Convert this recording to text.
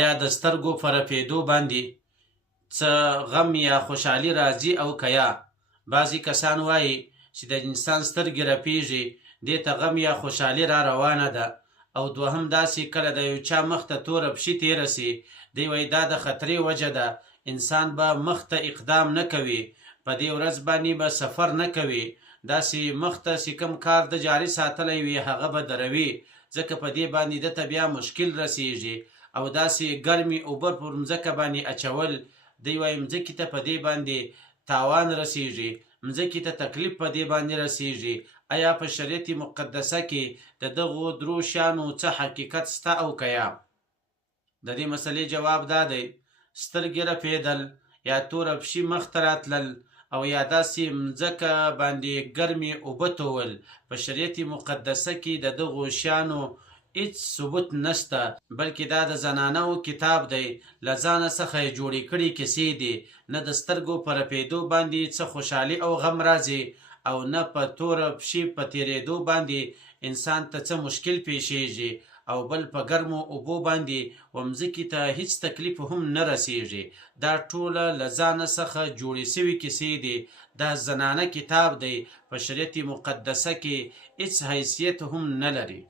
آیا د سترګو په رپېدو باندې څه غم یا خوشحالي راځي او که یا؟ بعضې کسان وایي چې د انسان سترګې رپېږي دې ته غم یا خوشحالي را روانه ده. او دوهم داسې کله د یو چا مخ ته توره پشي تېره سي، دی وایي دا د خطرې وجه ده، انسان به مخ ته اقدام نه کوي، په دې ورځ باندې به سفر نه کوي، داسې مخ ته چې کوم کار د جاري ساتلی وي هغه به دروي، ځکه په دې باندې ده ته بیا مشکل رسیږي. او داسې ګرمې اوبه پر مځکه باندې اچول، دی وایي مځکې ته په دې باندې تاوان رسیږي، مځکې ته تکلیف په دې باندې رسیږي. آیا په شریعت مقدسه کې د دغو درو شیانو څه حقیقت شته او که یا؟ د دې مسئلې جواب دا دی، سترګې رپېدل یا توره پشي مخ ته راتلل او یا داسې مځکه باندې ګرمې اوبه توول، په شریعت مقدسه کې د دغو شیانو هیڅ ثبوت نشته، بلکې دا د زنانو کتاب دی، له ځانه څخه یې جوړې کړي کیسې دي. نه د سترګو په رپېدو باندې څه خوشحالي او غم راځي او نه په توره پشي په تېرېدو باندې انسان ته څه مشکل پیښیږي، او بل په ګرمو اوبو باندې مځکې ته هیڅ تکلیف هم نه رسیږي. دا ټوله له ځانه څخه جوړې سوي کیسې دي، دا زنانه کتاب دی، په شریعت مقدسه کې هیڅ حیثیت هم نه لري.